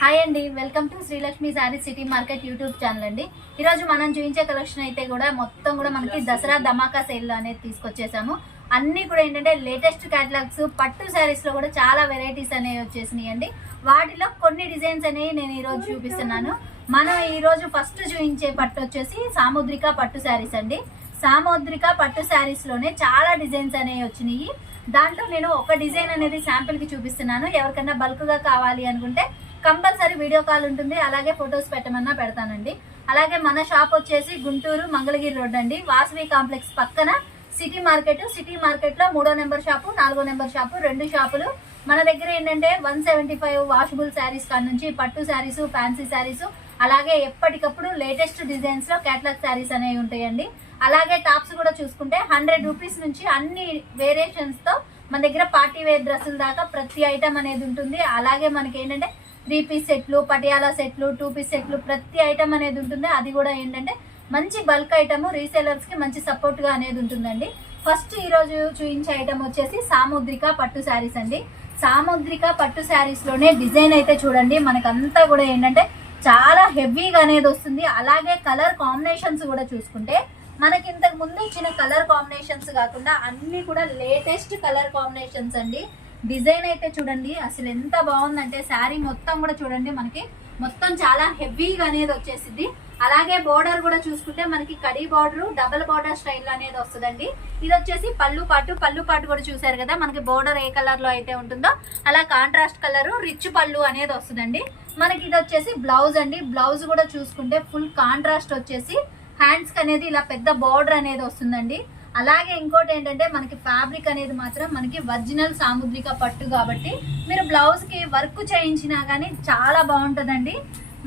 Hi అండి welcome to Srilakshmi sari city market YouTube channel అండి. ఈరోజు మనం చూపించే కలెక్షన్ అయితే కూడా మొత్తం కూడా మనకి దసరా ధమాకా సేల్ అనేది తీసుకొచ్చేసాము. అన్ని కూడా ఏంటంటే లేటెస్ట్ క్యాటలాగ్స్ పట్టు శారీస్లో కూడా చాలా వెరైటీస్ అనేవి వచ్చేసినాయి అండి. వాటిలో కొన్ని డిజైన్స్ అనేవి నేను ఈరోజు చూపిస్తున్నాను. మనం ఈరోజు ఫస్ట్ చూపించే పట్టు వచ్చేసి సాముద్రిక పట్టు శారీస్ అండి. సాముద్రిక పట్టు శారీస్లోనే చాలా డిజైన్స్ అనేవి వచ్చినాయి. దాంట్లో నేను ఒక డిజైన్ అనేది శాంపిల్కి చూపిస్తున్నాను. ఎవరికైనా బల్క్గా కావాలి అనుకుంటే కంపల్సరీ వీడియో కాల్ ఉంటుంది. అలాగే ఫొటోస్ పెట్టమన్నా పెడతానండి. అలాగే మన షాప్ వచ్చేసి గుంటూరు మంగళగిరి రోడ్ అండి. వాసవి కాంప్లెక్స్ పక్కన సిటీ మార్కెట్ సిటీ మార్కెట్లో మూడో నెంబర్ షాపు నాలుగో నెంబర్ షాపు రెండు షాపులు. మన దగ్గర ఏంటంటే one seventy five washable saris కాడ నుంచి పట్టు శారీస్ ఫ్యాన్సీ శారీస్ అలాగే ఎప్పటికప్పుడు లేటెస్ట్ డిజైన్స్లో క్యాట్లాగ్ శారీస్ అనేవి ఉంటాయండి. అలాగే టాప్స్ కూడా చూసుకుంటే హండ్రెడ్ రూపీస్ నుంచి అన్ని వేరియేషన్స్తో మన దగ్గర పార్టీ వేర్ డ్రెస్సుల దాకా ప్రతి ఐటమ్ అనేది ఉంటుంది. అలాగే మనకి ఏంటంటే త్రీ పీస్ సెట్లు పటియాలా సెట్లు టూ పీస్ సెట్లు ప్రతి ఐటమ్ అనేది ఉంటుంది. అది కూడా ఏంటంటే మంచి బల్క్ ఐటమ్ రీసేలర్స్కి మంచి సపోర్ట్గా అనేది ఉంటుందండి. ఫస్ట్ ఈ రోజు చూపించే ఐటమ్ వచ్చేసి సాముద్రిక పట్టు శారీస్ అండి. సాముద్రిక పట్టు శారీస్లోనే డిజైన్ అయితే చూడండి. మనకంతా కూడా ఏంటంటే చాలా హెవీగా అనేది వస్తుంది. అలాగే కలర్ కాంబినేషన్స్ కూడా చూసుకుంటే మనకి ఇంతకు ముందు ఇచ్చిన కలర్ కాంబినేషన్స్ కాకుండా అన్ని కూడా లేటెస్ట్ కలర్ కాంబినేషన్స్ అండి. డిజైన్ అయితే చూడండి అసలు ఎంత బాగుందంటే శారీ మొత్తం కూడా చూడండి మనకి. మొత్తం చాలా హెవీగా అనేది వచ్చేసింది అలాగే బోర్డర్ కూడా చూసుకుంటే మనకి కడీ బార్డర్ డబుల్ బార్డర్ స్టైల్ అనేది వస్తుందండి. ఇది వచ్చేసి పళ్ళు పాటు పళ్ళు పాటు కూడా చూసారు కదా మనకి బోర్డర్ ఏ కలర్లో అయితే ఉంటుందో. అలా కాంట్రాస్ట్ కలర్ రిచ్ పళ్ళు అనేది వస్తుందండి. మనకి ఇది వచ్చేసి బ్లౌజ్ అండి. బ్లౌజ్ కూడా చూసుకుంటే ఫుల్ కాంట్రాస్ట్ వచ్చేసి హ్యాండ్స్ అనేది ఇలా పెద్ద బార్డర్ అనేది వస్తుందండి. అలాగే ఇంకోటి ఏంటంటే మనకి ఫ్యాబ్రిక్ అనేది మాత్రం మనకి ఒరిజినల్ సాముద్రిక పట్టు కాబట్టి మీరు బ్లౌజ్కి వర్క్ చేయించినా కానీ చాలా బాగుంటుందండి.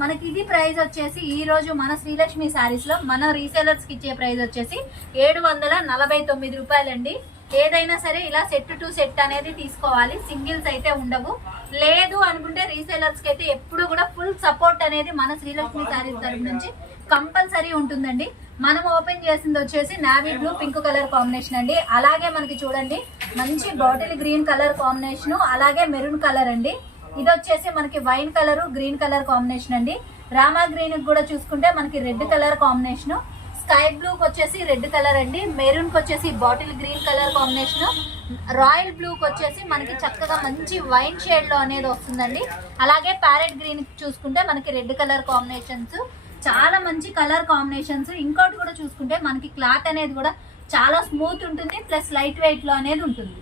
మనకి ఇది ప్రైస్ వచ్చేసి ఈ రోజు మన శ్రీలక్ష్మి శారీస్లో మన రీసేలర్స్కి ఇచ్చే ప్రైస్ వచ్చేసి ఏడు వందల నలభై తొమ్మిది రూపాయలండి. ఏదైనా సరే ఇలా సెట్ టు సెట్ అనేది తీసుకోవాలి. సింగిల్స్ అయితే ఉండవు. లేదు అనుకుంటే రీసేలర్స్కి అయితే ఎప్పుడు కూడా ఫుల్ సపోర్ట్ అనేది మన శ్రీలక్ష్మి శారీస్ తరపు నుంచి కంపల్సరీ ఉంటుందండి. మనం ఓపెన్ చేసింది వచ్చేసి navy blue pink colour combination అండి. అలాగే మనకి చూడండి మంచి బాటిల్ గ్రీన్ కలర్ కాంబినేషన్ అలాగే మెరూన్ కలర్ అండి. ఇది వచ్చేసి మనకి wine colour green colour combination అండి. రామా గ్రీన్ కూడా చూసుకుంటే మనకి రెడ్ కలర్ కాంబినేషన్. స్కై బ్లూకి వచ్చేసి రెడ్ కలర్ అండి. మెరూన్కి వచ్చేసి bottle green colour combination. Royal బ్లూకి వచ్చేసి మనకి చక్కగా మంచి వైన్ షేడ్లో అనేది వస్తుందండి. అలాగే ప్యారెట్ గ్రీన్ చూసుకుంటే మనకి రెడ్ కలర్ కాంబినేషన్స్. చాలా మంచి కలర్ కాంబినేషన్స్. ఇంకోటి కూడా చూసుకుంటే మనకి క్లాత్ అనేది కూడా చాలా స్మూత్ ఉంటుంది ప్లస్ లైట్ వెయిట్లో అనేది ఉంటుంది.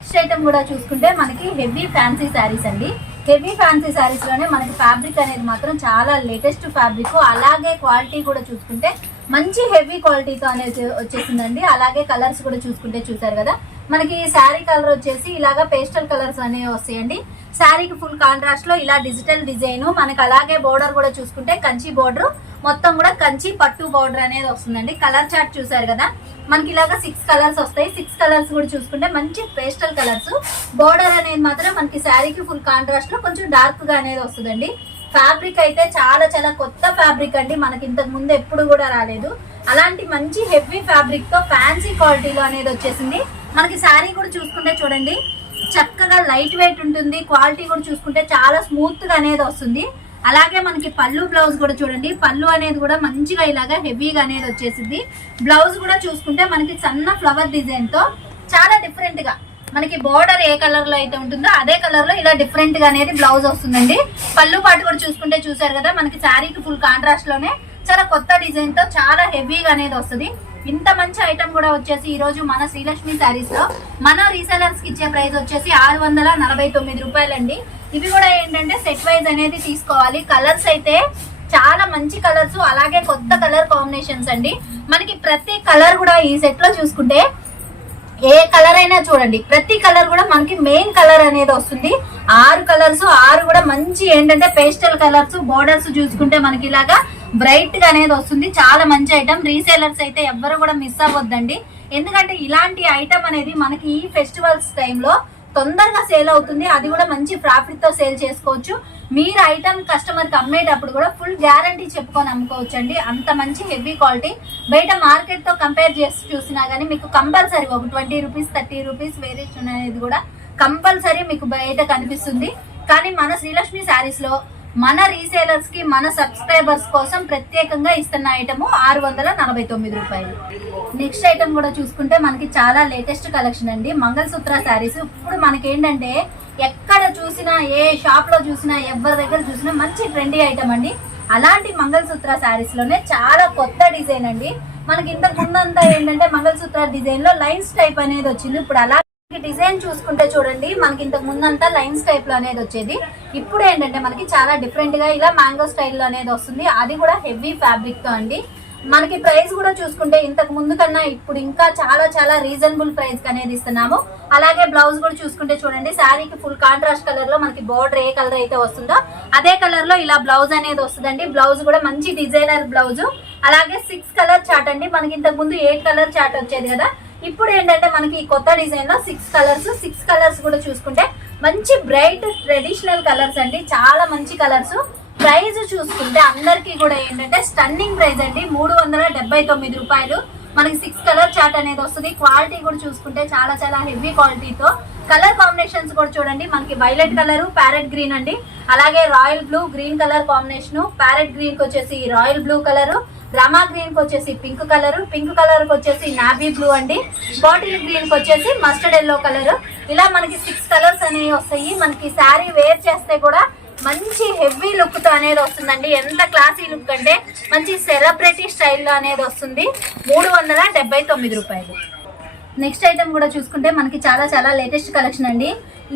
నెక్స్ట్ ఐటమ్ కూడా చూసుకుంటే మనకి హెవీ ఫ్యాన్సీ శారీస్ అండి. హెవీ ఫ్యాన్సీ శారీస్లోనే మనకి ఫ్యాబ్రిక్ అనేది మాత్రం చాలా లేటెస్ట్ ఫ్యాబ్రిక్. అలాగే క్వాలిటీ కూడా చూసుకుంటే మంచి హెవీ క్వాలిటీతో అనేది వచ్చేసిందండి. అలాగే కలర్స్ కూడా చూసుకుంటే చూసారు కదా. మనకి శారీ కలర్ వచ్చేసి ఇలాగా పేస్టల్ కలర్స్ అనేవి వస్తాయండి. శారీకి ఫుల్ కాంట్రాస్ట్లో ఇలా డిజిటల్ డిజైన్ మనకి అలాగే బోర్డర్ కూడా చూసుకుంటే కంచి బోర్డర్ మొత్తం కూడా కంచి పట్టు బోర్డర్ అనేది వస్తుందండి. కలర్ చార్ట్ చూసారు కదా. మనకి ఇలాగా సిక్స్ కలర్స్ వస్తాయి. సిక్స్ కలర్స్ కూడా చూసుకుంటే మంచి పేస్టల్ కలర్స్ బోర్డర్ అనేది మాత్రం మనకి శారీకి ఫుల్ కాంట్రాస్ట్లో కొంచెం డార్క్గా అనేది వస్తుందండి. ఫ్యాబ్రిక్ అయితే చాలా చాలా కొత్త ఫ్యాబ్రిక్ అండి. మనకి ఇంతకు ముందు ఎప్పుడు కూడా రాలేదు. అలాంటి మంచి హెవీ ఫ్యాబ్రిక్తో ఫ్యాన్సీ క్వాలిటీలో అనేది వచ్చేసింది. మనకి శారీ కూడా చూసుకుంటే చూడండి చక్కగా లైట్ వెయిట్ ఉంటుంది. క్వాలిటీ కూడా చూసుకుంటే చాలా స్మూత్గా అనేది వస్తుంది. అలాగే మనకి పళ్ళు బ్లౌజ్ కూడా చూడండి. పళ్ళు అనేది కూడా మంచిగా ఇలాగా హెవీగా అనేది వచ్చేసింది. బ్లౌజ్ కూడా చూసుకుంటే మనకి సన్న ఫ్లవర్ డిజైన్తో చాలా డిఫరెంట్గా మనకి బోర్డర్ ఏ కలర్లో అయితే ఉంటుందో అదే కలర్లో ఇలా డిఫరెంట్గా అనేది బ్లౌజ్ వస్తుందండి. పళ్ళు పాటు కూడా చూసుకుంటే చూసారు కదా మనకి శారీకి ఫుల్ కాంట్రాస్ట్లోనే చాలా కొత్త డిజైన్తో చాలా హెవీగా అనేది వస్తుంది. ఇంత మంచి ఐటమ్ కూడా వచ్చేసి ఈ రోజు మన శ్రీలక్ష్మి శారీస్లో. మన రీసెలర్స్కి ఇచ్చే ప్రైస్ వచ్చేసి ఆరు వందల నలభై తొమ్మిది రూపాయలండి. ఇవి కూడా ఏంటంటే సెట్ వైజ్ అనేది తీసుకోవాలి. కలర్స్ అయితే చాలా మంచి కలర్స్ అలాగే కొత్త కలర్ కాంబినేషన్స్ అండి. మనకి ప్రతి కలర్ కూడా ఈ సెట్లో చూసుకుంటే ఏ కలర్ అయినా చూడండి. ప్రతి కలర్ కూడా మనకి మెయిన్ కలర్ అనేది వస్తుంది. ఆరు కలర్స్ ఆరు కూడా మంచి ఏంటంటే పేస్టల్ కలర్స్ బోర్డర్స్ చూసుకుంటే మనకి ఇలాగా బ్రైట్గా అనేది వస్తుంది. చాలా మంచి ఐటమ్ రీసేలర్స్ అయితే ఎవ్వరు కూడా మిస్ అవ్వద్దండి. ఎందుకంటే ఇలాంటి ఐటమ్ అనేది మనకి ఈ ఫెస్టివల్స్ టైంలో తొందరగా సేల్ అవుతుంది. అది కూడా మంచి ప్రాఫిట్తో సేల్ చేసుకోవచ్చు. మీరు ఐటమ్ కస్టమర్కి అమ్మేటప్పుడు కూడా ఫుల్ గ్యారంటీ చెప్పుకొని అమ్ముకోవచ్చు అండి అంత మంచి హెవీ క్వాలిటీ బయట మార్కెట్తో కంపేర్ చేసి చూసినా గానీ మీకు కంపల్సరీ ఒక twenty rupees thirty rupees variation అనేది కూడా కంపల్సరీ మీకు బయట కనిపిస్తుంది. కానీ మన శ్రీలక్ష్మి శారీస్లో మన రీసేలర్స్కి మన సబ్స్క్రైబర్స్ కోసం ప్రత్యేకంగా ఇస్తున్న ఐటమ్ ఆరు వందల నలభై తొమ్మిది రూపాయలు. నెక్స్ట్ ఐటమ్ కూడా చూసుకుంటే మనకి చాలా లేటెస్ట్ కలెక్షన్ అండి. మంగళసూత్ర శారీస్. ఇప్పుడు మనకి ఏంటంటే ఎక్కడ చూసినా ఏ షాప్లో చూసినా ఎవరి దగ్గర చూసినా మంచి ట్రెండీ ఐటమ్ అండి. అలాంటి మంగళసూత్ర శారీస్లోనే చాలా కొత్త డిజైన్ అండి. మనకి ఇంతకు ముందంతా ఏంటంటే మంగళసూత్ర డిజైన్లో లైన్స్ టైప్ అనేది వచ్చింది. ఇప్పుడు అలా డిజైన్ చూసుకుంటే చూడండి మనకి ఇంతకు ముందంతా లైన్స్ టైప్లో అనేది వచ్చేది. ఇప్పుడు ఏంటంటే మనకి చాలా డిఫరెంట్గా ఇలా మ్యాంగో స్టైల్లో అనేది వస్తుంది. అది కూడా హెవీ ఫ్యాబ్రిక్తో అండి. మనకి ప్రైస్ కూడా చూసుకుంటే ఇంతకు ముందు కన్నా ఇప్పుడు ఇంకా చాలా చాలా రీజనబుల్ ప్రైస్ అనేది ఇస్తున్నాము. అలాగే బ్లౌజ్ కూడా చూసుకుంటే చూడండి శారీకి ఫుల్ కాంట్రాస్ట్ కలర్లో మనకి బోర్డర్ ఏ కలర్ అయితే వస్తుందో అదే కలర్లో ఇలా బ్లౌజ్ అనేది వస్తుందండి. బ్లౌజ్ కూడా మంచి డిజైనర్ బ్లౌజ్ అలాగే సిక్స్ కలర్ చాట్ అండి. మనకి ఇంతకు ముందు ఎయిట్ కలర్ చాట్ వచ్చేది కదా. ఇప్పుడు ఏంటంటే మనకి ఈ కొత్త డిజైన్లో సిక్స్ కలర్స్ సిక్స్ కలర్స్ కూడా చూసుకుంటే మంచి బ్రైట్ ట్రెడిషనల్ కలర్స్ అండి చాలా మంచి కలర్స్. ప్రైజ్ చూసుకుంటే అందరికి కూడా ఏంటంటే స్టన్నింగ్ ప్రైస్ అండి మూడు వందల డెబ్బై తొమ్మిది రూపాయలు. మనకి సిక్స్ కలర్ చార్ట్ అనేది వస్తుంది. క్వాలిటీ కూడా చూసుకుంటే చాలా చాలా హెవీ క్వాలిటీతో కలర్ కాంబినేషన్స్ కూడా చూడండి. మనకి వైలెట్ కలర్ ప్యారెట్ గ్రీన్ అండి. అలాగే royal blue green colour combination parrot గ్రీన్కి వచ్చేసి రాయల్ బ్లూ కలర్ రమా గ్రీన్కి వచ్చేసి పింక్ కలర్ పింక్ కలర్కి వచ్చేసి నాబీ బ్లూ అండి. బాటిల్ గ్రీన్కి వచ్చేసి మస్టర్డ్ ఎల్లో కలర్ ఇలా మనకి సిక్స్ కలర్స్ అనేవి వస్తాయి. మనకి శారీ వేర్ చేస్తే కూడా మంచి హెవీ లుక్తో అనేది వస్తుందండి. ఎంత క్లాసీ లుక్ అంటే మంచి సెలబ్రిటీ స్టైల్లో అనేది వస్తుంది. మూడు వందల డెబ్బై తొమ్మిది రూపాయలు. నెక్స్ట్ ఐటమ్ కూడా చూసుకుంటే మనకి చాలా చాలా లేటెస్ట్ కలెక్షన్ అండి.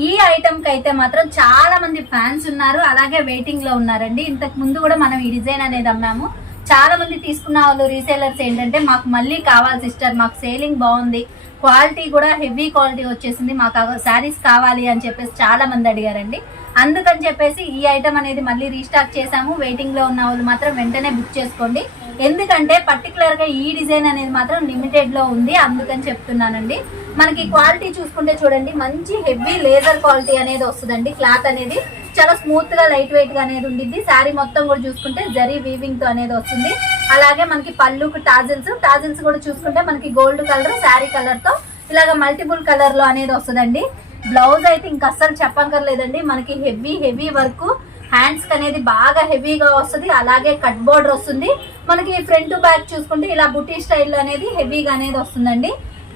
ఈ ఐటమ్కి అయితే మాత్రం చాలా మంది ఫ్యాన్స్ ఉన్నారు. అలాగే వెయిటింగ్లో ఉన్నారండి. ఇంతకు ముందు కూడా మనం ఈ డిజైన్ అనేది అమ్మాము. చాలా మంది తీసుకున్న వాళ్ళు రీసేలర్స్ ఏంటంటే మాకు మళ్ళీ కావాలి సిస్టర్ మాకు సేలింగ్ బాగుంది. క్వాలిటీ కూడా హెవీ క్వాలిటీ వచ్చేసింది. మాకు శారీస్ కావాలి అని చెప్పేసి చాలా మంది అడిగారండి. అందుకని చెప్పేసి ఈ ఐటమ్ అనేది మళ్ళీ రీస్టాక్ చేసాము వెయిటింగ్లో ఉన్న వాళ్ళు మాత్రం వెంటనే బుక్ చేసుకోండి. ఎందుకంటే పర్టికులర్గా ఈ డిజైన్ అనేది మాత్రం లిమిటెడ్లో ఉంది. అందుకని చెప్తున్నానండి. మనకి క్వాలిటీ చూసుకుంటే చూడండి మంచి హెవీ లేజర్ క్వాలిటీ అనేది వస్తుందండి. క్లాత్ అనేది చాలా స్మూత్గా లైట్ వెయిట్గా అనేది ఉండిద్ది. శారీ మొత్తం కూడా చూసుకుంటే జరీ వీవింగ్తో అనేది వస్తుంది. అలాగే మనకి పళ్ళుకు టాజిల్స్ టాజిల్స్ కూడా చూసుకుంటే మనకి గోల్డ్ కలర్ శారీ కలర్తో ఇలాగ మల్టిపుల్ కలర్లో అనేది వస్తుందండి. బ్లౌజ్ అయితే ఇంకా అస్సలు చెప్పక్కర్లేదండి మనకి హెవీ హెవీ వర్క్ హ్యాండ్స్ అనేది బాగా హెవీగా వస్తుంది. అలాగే కట్ బోర్డర్ వస్తుంది. మనకి ఫ్రంట్ బ్యాక్ చూసుకుంటే ఇలా బుటీ స్టైల్ అనేది హెవీగా అనేది వస్తుందండి.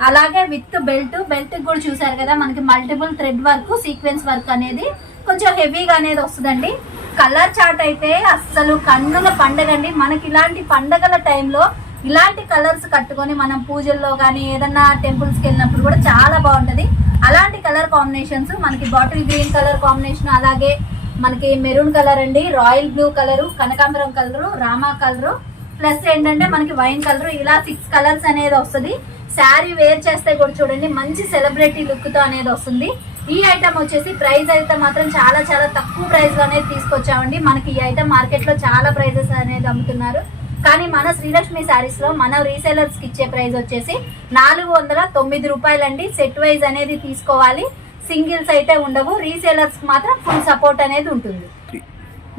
అలాగే విత్ బెల్ట్ బెల్ట్ కూడా చూసారు కదా మనకి multiple thread work sequence work అనేది కొంచెం హెవీగా అనేది వస్తుందండి. కలర్ చాట్ అయితే అస్సలు కన్నుల పండగ అండి. మనకి ఇలాంటి పండగల టైంలో ఇలాంటి కలర్స్ కట్టుకొని మనం పూజల్లో కానీ ఏదన్నా టెంపుల్స్కి వెళ్ళినప్పుడు కూడా చాలా బాగుంటది. అలాంటి కలర్ కాంబినేషన్స్ మనకి బాటిల్ గ్రీన్ కలర్ కాంబినేషన్ అలాగే మనకి మెరూన్ కలర్ అండి రాయల్ బ్లూ కలర్ కనకాంబరం కలర్ రామా కలరు ప్లస్ ఏంటంటే మనకి వైన్ కలర్ ఇలా సిక్స్ కలర్స్ అనేది వస్తుంది. శారీ వేర్ చేస్తే కూడా చూడండి మంచి సెలబ్రిటీ లుక్తో అనేది వస్తుంది. ఈ ఐటమ్ వచ్చేసి ప్రైస్ అయితే మాత్రం చాలా చాలా తక్కువ ప్రైస్లో అనేది తీసుకొచ్చామండి. మనకి ఈ ఐటమ్ మార్కెట్లో చాలా ప్రైజెస్ అనేది అమ్ముతున్నారు. కానీ మన శ్రీలక్ష్మి శారీస్లో మన రీసేలర్స్కి ఇచ్చే ప్రైస్ వచ్చేసి నాలుగు వందల తొమ్మిది రూపాయలండి. సెట్ వైజ్ అనేది తీసుకోవాలి. సింగిల్స్ అయితే ఉండవు. రీసేలర్స్కి మాత్రం ఫుల్ సపోర్ట్ అనేది ఉంటుంది.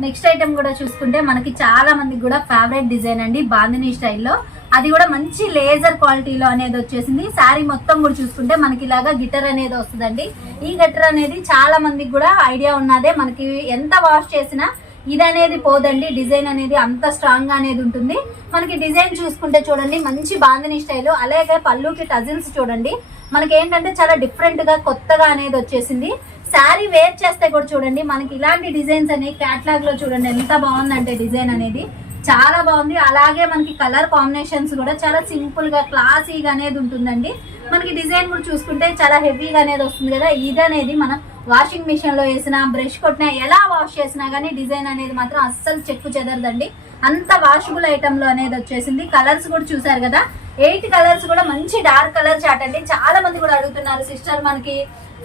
నెక్స్ట్ ఐటమ్ కూడా చూసుకుంటే మనకి చాలా మందికి కూడా ఫేవరెట్ డిజైన్ అండి. బాందిని స్టైల్లో అది కూడా మంచి లేజర్ క్వాలిటీలో అనేది వచ్చేసింది. శారీ మొత్తం కూడా చూసుకుంటే మనకి ఇలాగా గిటర్ అనేది వస్తుందండి. ఈ గిటర్ అనేది చాలా మందికి కూడా ఐడియా ఉన్నదే. మనకి ఎంత వాష్ చేసినా ఇది అనేది పోదండి. డిజైన్ అనేది అంత స్ట్రాంగ్గా అనేది ఉంటుంది. మనకి డిజైన్ చూసుకుంటే చూడండి మంచి బాందిని స్టైల్ అలాగే పళ్ళుకి టజిల్స్ చూడండి. మనకి ఏంటంటే చాలా డిఫరెంట్గా కొత్తగా అనేది వచ్చేసింది. శారీ వేర్ చేస్తే కూడా చూడండి మనకి ఇలాంటి డిజైన్స్ అనేవి క్యాట్లాగ్లో చూడండి ఎంత బాగుందంటే డిజైన్ అనేది. చాలా బాగుంది. అలాగే మనకి కలర్ కాంబినేషన్స్ కూడా చాలా సింపుల్గా క్లాసీగా అనేది ఉంటుందండి. మనకి డిజైన్ కూడా చూసుకుంటే చాలా హెవీగా అనేది వస్తుంది కదా. ఇది అనేది మనం వాషింగ్ మిషన్లో వేసినా బ్రష్ కొట్టినా ఎలా వాష్ చేసినా కానీ డిజైన్ అనేది మాత్రం అస్సలు చెక్కు చెదరదండి. అంత వాషబుల్ ఐటమ్లో అనేది వచ్చేసింది. కలర్స్ కూడా చూసారు కదా. ఎయిట్ కలర్స్ కూడా మంచి డార్క్ కలర్ చాట్ అండి. చాలా మంది కూడా అడుగుతున్నారు సిస్టర్ మనకి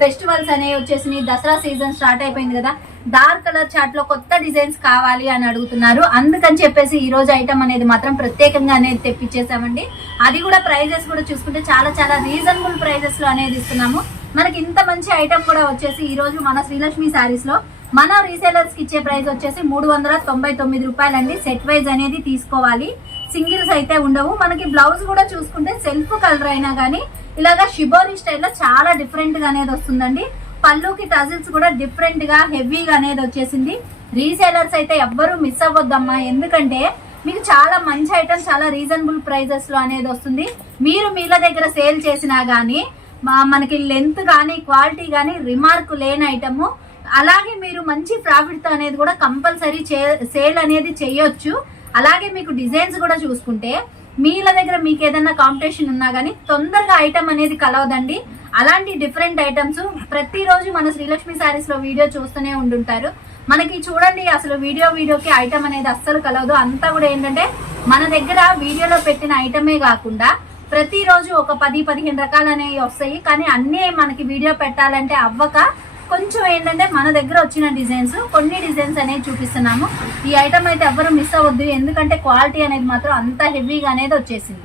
ఫెస్టివల్స్ అనేవి వచ్చేసినాయి దసరా సీజన్ స్టార్ట్ అయిపోయింది కదా డార్క్ కలర్ చాట్లో కొత్త డిజైన్స్ కావాలి అని అడుగుతున్నారు. అందుకని చెప్పేసి ఈ రోజు ఐటమ్ అనేది మాత్రం ప్రత్యేకంగా అనేది తెప్పించేసామండి అది కూడా ప్రైజెస్ కూడా చూసుకుంటే చాలా చాలా రీజనబుల్ ప్రైజెస్లో అనేది ఇస్తున్నాము. మనకి ఇంత మంచి ఐటమ్ కూడా వచ్చేసి ఈ రోజు మన శ్రీలక్ష్మి శారీస్లో మన రీసేలర్స్కి ఇచ్చే ప్రైస్ వచ్చేసి మూడు వందల తొంభై తొమ్మిది రూపాయలండి. సెట్ వైజ్ అనేది తీసుకోవాలి. సింగిల్స్ అయితే ఉండవు. మనకి బ్లౌజ్ కూడా చూసుకుంటే సెల్ఫ్ కలర్ అయినా కానీ ఇలాగా షిబోరి స్టైల్లో చాలా డిఫరెంట్గా అనేది వస్తుందండి. పళ్ళుకి టజిల్స్ కూడా డిఫరెంట్గా హెవీగా అనేది వచ్చేసింది. రీసేలర్స్ అయితే ఎవ్వరూ మిస్ అవ్వద్దమ్మా. ఎందుకంటే మీకు చాలా మంచి ఐటమ్ చాలా రీజనబుల్ ప్రైజెస్లో అనేది వస్తుంది. మీరు మీల దగ్గర సేల్ చేసినా గానీ మా- మనకి లెంత్ కానీ క్వాలిటీ కానీ రిమార్క్ లేని ఐటమ్ అలాగే మీరు మంచి ప్రాఫిట్తో అనేది కూడా కంపల్సరీ సేల్ అనేది చేయొచ్చు. అలాగే మీకు డిజైన్స్ కూడా చూసుకుంటే మీల దగ్గర మీకు ఏదైనా కాంపిటీషన్ ఉన్నా కానీ తొందరగా ఐటమ్ అనేది కలవదండి. అలాంటి డిఫరెంట్ ఐటమ్స్ ప్రతిరోజు మన శ్రీలక్ష్మి శారీస్లో వీడియో చూస్తూనే ఉండుంటారు. మనకి చూడండి అసలు వీడియో వీడియోకి ఐటమ్ అనేది అస్సలు కలవదు. అంతా కూడా ఏంటంటే మన దగ్గర వీడియోలో పెట్టిన ఐటమే కాకుండా ప్రతిరోజు ఒక పది పదిహేను రకాలు అనేవి వస్తాయి. కానీ అన్నీ మనకి వీడియో పెట్టాలంటే అవ్వక కొంచెం ఏంటంటే మన దగ్గర వచ్చిన డిజైన్స్ కొన్ని డిజైన్స్ అనేవి చూపిస్తున్నాము. ఈ ఐటమ్ అయితే ఎవ్వరు మిస్ అవ్వద్దు. ఎందుకంటే క్వాలిటీ అనేది మాత్రం అంత హెవీగా అనేది వచ్చేసింది.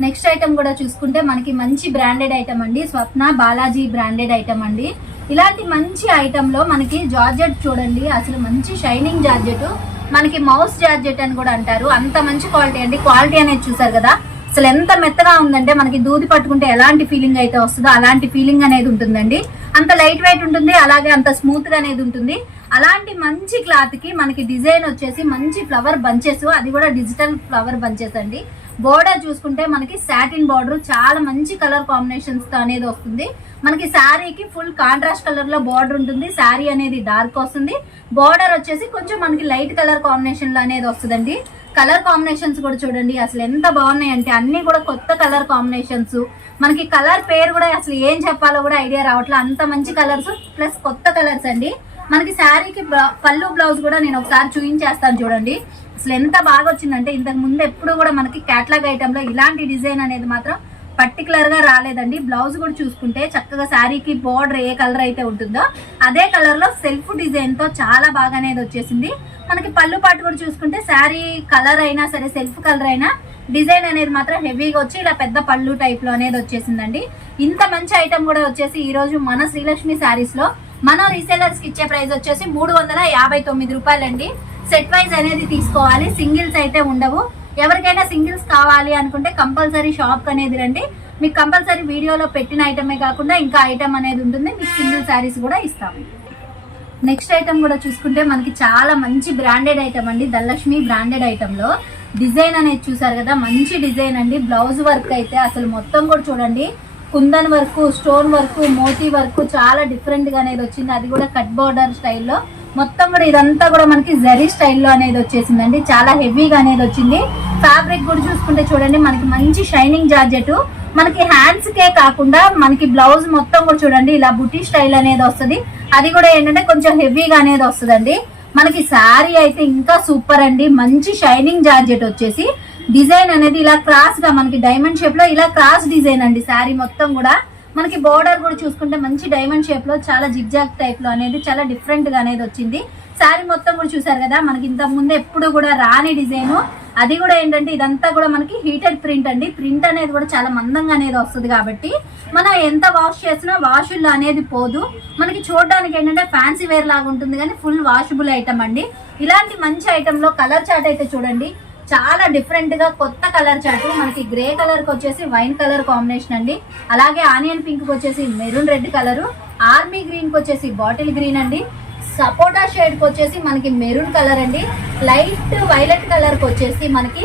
నెక్స్ట్ ఐటమ్ కూడా చూసుకుంటే మనకి మంచి బ్రాండెడ్ ఐటమ్ అండి. స్వప్న బాలాజీ బ్రాండెడ్ ఐటమ్ అండి. ఇలాంటి మంచి ఐటెంలో మనకి జార్జెట్ చూడండి. అసలు మంచి షైనింగ్ జార్జెట్. మనకి మౌస్ జార్జెట్ అని కూడా అంటారు. అంత మంచి క్వాలిటీ అండి. క్వాలిటీ అనేది చూసారు కదా? అసలు ఎంత మెత్తగా ఉందంటే మనకి దూది పట్టుకుంటే ఎలాంటి ఫీలింగ్ అయితే వస్తుందో అలాంటి ఫీలింగ్ అనేది ఉంటుందండి. అంత లైట్ వెయిట్ ఉంటుంది అలాగే అంత స్మూత్గా అనేది ఉంటుంది. అలాంటి మంచి క్లాత్కి మనకి డిజైన్ వచ్చేసి మంచి ఫ్లవర్ బంచెస్ అది కూడా డిజిటల్ ఫ్లవర్ బంచెస్ అండి. బోర్డర్ చూసుకుంటే మనకి సాటిన్ బార్డర్ చాలా మంచి కలర్ కాంబినేషన్స్తో అనేది వస్తుంది. మనకి శారీకి ఫుల్ కాంట్రాస్ట్ కలర్లో బార్డర్ ఉంటుంది శారీ అనేది డార్క్ వస్తుంది. బార్డర్ వచ్చేసి కొంచెం మనకి లైట్ కలర్ కాంబినేషన్లో అనేది వస్తుందండి. కలర్ కాంబినేషన్స్ కూడా చూడండి అసలు ఎంత బాగున్నాయి అంటే అన్ని కూడా కొత్త కలర్ కాంబినేషన్స్. మనకి కలర్ పేరు కూడా అసలు ఏం చెప్పాలో కూడా ఐడియా రావట్లే. అంత మంచి కలర్స్ ప్లస్ కొత్త కలర్స్ అండి. మనకి శారీకి పళ్ళు బ్లౌజ్ కూడా నేను ఒకసారి చూపించేస్తాను చూడండి. అసలు ఎంత బాగా వచ్చిందంటే ఇంతకు ముందు ఎప్పుడు కూడా మనకి క్యాట్లాగ్ ఐటెంలో ఇలాంటి డిజైన్ అనేది మాత్రం పర్టికులర్గా రాలేదండి. బ్లౌజ్ కూడా చూసుకుంటే చక్కగా శారీకి బోర్డర్ ఏ కలర్ అయితే ఉంటుందో అదే కలర్లో సెల్ఫ్ డిజైన్తో చాలా బాగా అనేది వచ్చేసింది. మనకి పళ్ళు పాటు కూడా చూసుకుంటే శారీ కలర్ అయినా సరే సెల్ఫ్ కలర్ అయినా డిజైన్ అనేది మాత్రం హెవీగా వచ్చి ఇలా పెద్ద పళ్ళు టైప్లో అనేది వచ్చేసిందండి. ఇంత మంచి ఐటమ్ కూడా వచ్చేసి ఈ రోజు మన శ్రీలక్ష్మి శారీస్లో మన రీసెలర్స్కి ఇచ్చే ప్రైస్ వచ్చేసి మూడు వందల యాభై తొమ్మిది రూపాయలండి. సెట్ వైజ్ అనేది తీసుకోవాలి సింగిల్స్ అయితే ఉండవు. ఎవరికైనా సింగిల్స్ కావాలి అనుకుంటే కంపల్సరీ షాప్ అనేది రండి. మీకు కంపల్సరీ వీడియోలో పెట్టిన ఐటమే కాకుండా ఇంకా ఐటమ్ అనేది ఉంటుంది మీకు సింగిల్ శారీస్ కూడా ఇస్తాము. నెక్స్ట్ ఐటమ్ కూడా చూసుకుంటే మనకి చాలా మంచి బ్రాండెడ్ ఐటమ్ అండి. ధనలక్ష్మి బ్రాండెడ్ ఐటమ్లో. డిజైన్ అనేది చూసారు కదా మంచి డిజైన్ అండి. బ్లౌజ్ వర్క్ అయితే అసలు మొత్తం కూడా చూడండి. కుందన్ వర్క్ స్టోన్ వర్క్ మోతీ వర్క్ చాలా డిఫరెంట్గా అనేది వచ్చింది. అది కూడా కట్ బోర్డర్ స్టైల్లో మొత్తం కూడా ఇదంతా కూడా మనకి జరీ స్టైల్లో అనేది వచ్చేసిందండి. చాలా హెవీగా అనేది వచ్చింది. ఫ్యాబ్రిక్ కూడా చూసుకుంటే చూడండి మనకి మంచి షైనింగ్ జార్జెట్ మనకి హ్యాండ్స్ కే కాకుండా మనకి బ్లౌజ్ మొత్తం కూడా చూడండి ఇలా బుటీ స్టైల్ అనేది వస్తుంది. అది కూడా ఏంటంటే కొంచెం హెవీగా అనేది వస్తుందండి. మనకి శారీ అయితే ఇంకా సూపర్ అండి. మంచి షైనింగ్ జార్జెట్ వచ్చేసి డిజైన్ అనేది ఇలా క్రాస్గా మనకి డైమండ్ షేప్లో ఇలా క్రాస్ డిజైన్ అండి శారీ మొత్తం కూడా. మనకి బోర్డర్ కూడా చూసుకుంటే మంచి డైమండ్ షేప్లో చాలా జిగ్జాగ్ టైప్లో అనేది చాలా డిఫరెంట్గా అనేది వచ్చింది. శారీ మొత్తం కూడా చూసారు కదా మనకి ఇంత ముందు ఎప్పుడు కూడా రాని డిజైన్ అది కూడా ఏంటంటే ఇదంతా కూడా మనకి హీటెడ్ ప్రింట్ అండి. ప్రింట్ అనేది కూడా చాలా మందంగా అనేది వస్తుంది కాబట్టి మనం ఎంత వాష్ చేసినా వాషుల్లో అనేది పోదు. మనకి చూడడానికి ఏంటంటే ఫ్యాన్సీ వేర్ లాగా ఉంటుంది కానీ ఫుల్ వాషబుల్ ఐటమ్ అండి. ఇలాంటి మంచి ఐటమ్లో కలర్ చాట్ అయితే చూడండి. చాలా డిఫరెంట్గా కొత్త కలర్ చాటు మనకి గ్రే కలర్కి వచ్చేసి వైన్ కలర్ కాంబినేషన్ అండి. అలాగే ఆనియన్ పింక్కి వచ్చేసి మెరూన్ రెడ్ కలర్ ఆర్మీ గ్రీన్కి వచ్చేసి బాటిల్ గ్రీన్ అండి. సపోటా షేడ్కి వచ్చేసి మనకి మెరూన్ కలర్ అండి. లైట్ వైలెట్ కలర్కి వచ్చేసి మనకి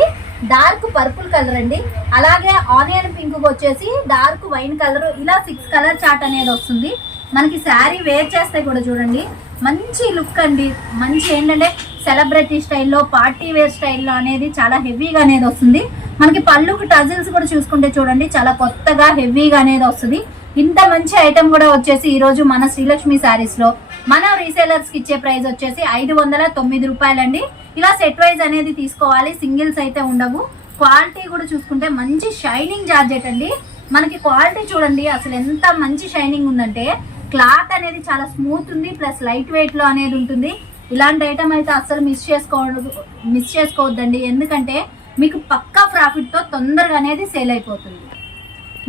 డార్క్ పర్పుల్ కలర్ అండి. అలాగే ఆనియన్ పింక్కి వచ్చేసి డార్క్ వైన్ కలర్ ఇలా సిక్స్ కలర్ చాట్ అనేది వస్తుంది. మనకి శారీ వేర్ చేస్తే కూడా చూడండి. మంచి లుక్ అండి. మంచి ఏంటంటే సెలబ్రిటీ స్టైల్లో పార్టీ వేర్ స్టైల్లో అనేది చాలా హెవీగా అనేది వస్తుంది. మనకి పళ్ళుకి టజిల్స్ కూడా చూసుకుంటే చూడండి చాలా కొత్తగా హెవీగా అనేది వస్తుంది. ఇంత మంచి ఐటమ్ కూడా వచ్చేసి ఈరోజు మన శ్రీలక్ష్మి శారీస్లో మన రీసేలర్స్కి ఇచ్చే ప్రైస్ వచ్చేసి ఐదు వందల తొమ్మిది రూపాయలండి. ఇలా సెట్ వైజ్ అనేది తీసుకోవాలి. సింగిల్స్ అయితే ఉండవు. క్వాలిటీ కూడా చూసుకుంటే మంచి షైనింగ్ జార్జెట్ అండి. మనకి క్వాలిటీ చూడండి అసలు ఎంత మంచి షైనింగ్ ఉందంటే క్లాత్ అనేది చాలా స్మూత్ ఉంది ప్లస్ లైట్ వెయిట్లో అనేది ఉంటుంది. ఇలాంటి ఐటమ్ అయితే అస్సలు మిస్ చేసుకోవద్దు మిస్ చేసుకోవద్దండి. ఎందుకంటే మీకు పక్కా ప్రాఫిట్తో తొందరగా అనేది సేల్ అయిపోతుంది.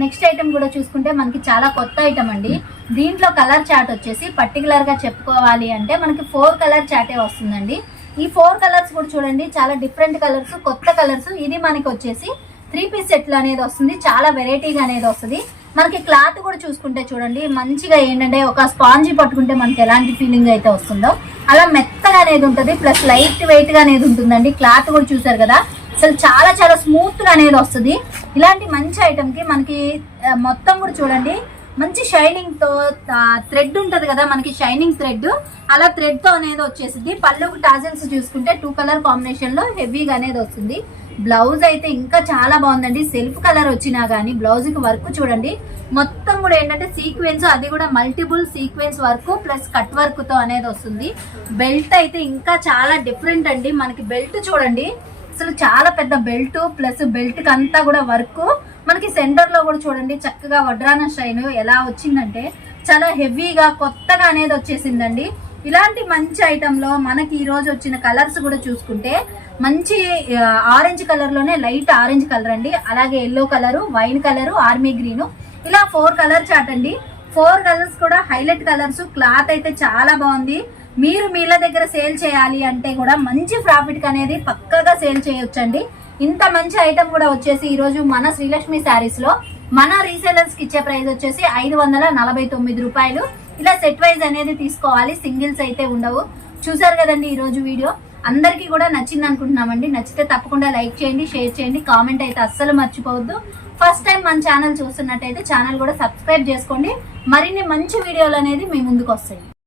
నెక్స్ట్ ఐటమ్ కూడా చూసుకుంటే మనకి చాలా కొత్త ఐటమ్ అండి. దీంట్లో కలర్ చాట్ వచ్చేసి పర్టికులర్గా చెప్పుకోవాలి అంటే మనకి ఫోర్ కలర్ చాటే వస్తుందండి. ఈ ఫోర్ కలర్స్ కూడా చూడండి చాలా డిఫరెంట్ కలర్స్ కొత్త కలర్స్. ఇది మనకి వచ్చేసి త్రీ పీస్ సెట్లు అనేది వస్తుంది చాలా వెరైటీగా అనేది వస్తుంది. మనకి క్లాత్ కూడా చూసుకుంటే చూడండి మంచిగా ఏంటంటే ఒక స్పాంజీ పట్టుకుంటే మనకి ఎలాంటి ఫీలింగ్ అయితే వస్తుందో. అలా మెత్తగా అనేది ఉంటుంది ప్లస్ లైట్ వెయిట్గా అనేది ఉంటుందండి. క్లాత్ కూడా చూసారు కదా అసలు చాలా చాలా స్మూత్గా అనేది వస్తుంది. ఇలాంటి మంచి ఐటెంకి మనకి మొత్తం కూడా చూడండి. మంచి షైనింగ్తో థ్రెడ్ ఉంటది కదా మనకి షైనింగ్ థ్రెడ్ అలా థ్రెడ్తో అనేది వచ్చేసింది పళ్ళుకు టాజల్స్ చూసుకుంటే టూ కలర్ కాంబినేషన్లో హెవీగా అనేది వస్తుంది. బ్లౌజ్ అయితే ఇంకా చాలా బాగుందండి. సెల్ఫ్ కలర్ వచ్చినా కానీ బ్లౌజ్కి వర్క్ చూడండి. మొత్తం కూడా ఏంటంటే సీక్వెన్స్ అది కూడా multiple sequence work plus cut వర్క్తో అనేది వస్తుంది. బెల్ట్ అయితే ఇంకా చాలా డిఫరెంట్ అండి. మనకి బెల్ట్ చూడండి. అసలు చాలా పెద్ద బెల్ట్ ప్లస్ బెల్ట్కి అంతా కూడా వర్క్. మనకి సెంటర్లో కూడా చూడండి చక్కగా వడ్రాన షైన్ ఎలా వచ్చిందంటే చాలా హెవీగా కొత్తగా అనేది వచ్చేసిందండి. ఇలాంటి మంచి ఐటమ్లో మనకి ఈ రోజు వచ్చిన కలర్స్ కూడా చూసుకుంటే మంచి ఆరెంజ్ కలర్లోనే లైట్ ఆరెంజ్ కలర్ అండి. అలాగే yellow colour wine colour army green ఇలా ఫోర్ కలర్ చాట్ అండి. ఫోర్ కలర్స్ కూడా హైలైట్ కలర్స్ క్లాత్ అయితే చాలా బాగుంది. మీరు మీల దగ్గర సేల్ చేయాలి అంటే కూడా మంచి ప్రాఫిట్ అనేది పక్కగా సేల్ చేయొచ్చండి. ఇంత మంచి ఐటమ్ కూడా వచ్చేసి ఈరోజు మన శ్రీలక్ష్మి శారీస్లో మన రీసేలర్స్కి ఇచ్చే ప్రైస్ వచ్చేసి ఐదు వందల నలభై తొమ్మిది రూపాయలు. ఇలా సెట్ వైజ్ అనేది తీసుకోవాలి సింగిల్స్ అయితే ఉండవు. చూసారు కదండి ఈ రోజు వీడియో? అందరికీ కూడా నచ్చింది అనుకుంటున్నామండి నచ్చితే తప్పకుండా లైక్ చేయండి షేర్ చేయండి. కామెంట్ అయితే అస్సలు మర్చిపోవద్దు. ఫస్ట్ టైం మన ఛానల్ చూస్తున్నట్టయితే ఛానల్ కూడా సబ్స్క్రైబ్ చేసుకోండి. మరిన్ని మంచి వీడియోలు అనేది మీ ముందుకు వస్తాయి.